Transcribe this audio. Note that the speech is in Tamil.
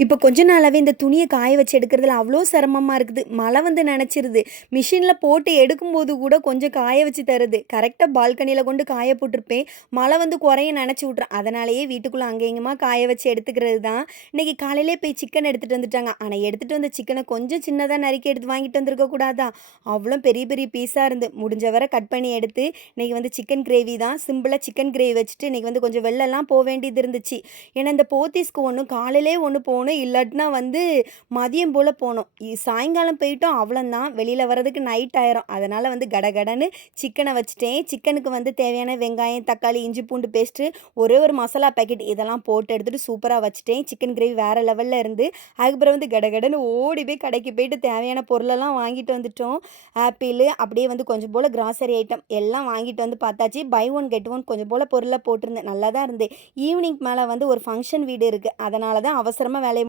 இப்போ கொஞ்ச நாளாவே இந்த துணிய காய வச்சு எடுக்கிறதுல அவ்ளோ சிரமமா இருக்குது. மழை வந்து நனச்சிருது. மிஷின்ல போட்டு எடுக்கும்போது கூட கொஞ்சம் காய வச்சு தருது. கரெக்ட்டா பால்கனியில கொண்டு காய போட்டிருப்பேன். மழை வந்து குறைய நனச்சு விட்டுரும். அதனாலேயே வீட்டுக்குள்ள அங்க இங்கேயுமா காய வச்சு எடுத்துக்கிறது தான். இன்னைக்கு காலையிலே போய் சிக்கன் எடுத்துட்டு வந்துட்டாங்க. ஆனா எடுத்துட்டு வந்த சிக்கன கொஞ்சம் சின்னதா நறுக்கி எடுத்து வாங்கிட்டு வந்திருக்க கூடாதா? அவ்ளோ பெரிய பெரிய பீஸா இருந்து. முடிஞ்ச வர கட் பண்ணி எடுத்து இன்னைக்கு வந்து சிக்கன் கிரேவி தான். சிம்பிளா சிக்கன் கிரேவி வச்சுட்டு இன்னைக்கு வந்து கொஞ்சம் வெளிலலாம் வேண்டியது இருந்துச்சு. ஏன்னா இந்த போத்தீஸ்க்கு ஒண்ணு காலையிலே ஒண்ணு போணும். இல்லாட்டினா வந்து மதியம் போல போணும். சாயங்காலம் போயிட்டோம் அவ்வளோதான். வெளியில வர்றதுக்கு நைட் ஆயிரும். அதனால வந்து கடகடன்னு சிக்கன வச்சுட்டேன். சிக்கனுக்கு வந்து தேவையான வெங்காயம், தக்காளி, இஞ்சி பூண்டு பேஸ்ட்டு, ஒரே ஒரு மசாலா பாக்கெட் இதெல்லாம் போட்டு எடுத்துட்டு சூப்பரா வச்சுட்டேன். சிக்கன் கிரேவி வேற லெவல்ல இருந்து. அதுக்கப்புறம் வந்து கடகடன்னு ஓடி போய் கடைக்கு போயிட்டு தேவையான பொருளெல்லாம் வாங்கிட்டு வந்துட்டோம். ஆப்பிளு, அப்படியே வந்து கொஞ்சம் போல கிராசரி ஐட்டம் எல்லாம் வாங்கிட்டு வந்து பார்த்தாச்சு. பை ஒன் கெட் ஒன் கொஞ்சம் போல பொருள போட்டிருந்தேன். நல்லா தான் இருந்தது. ஈவினிங் மேல வந்து ஒரு ஃபங்ஷன் வீடு இருக்கு. அதனால தான் அவசரமா வேலைய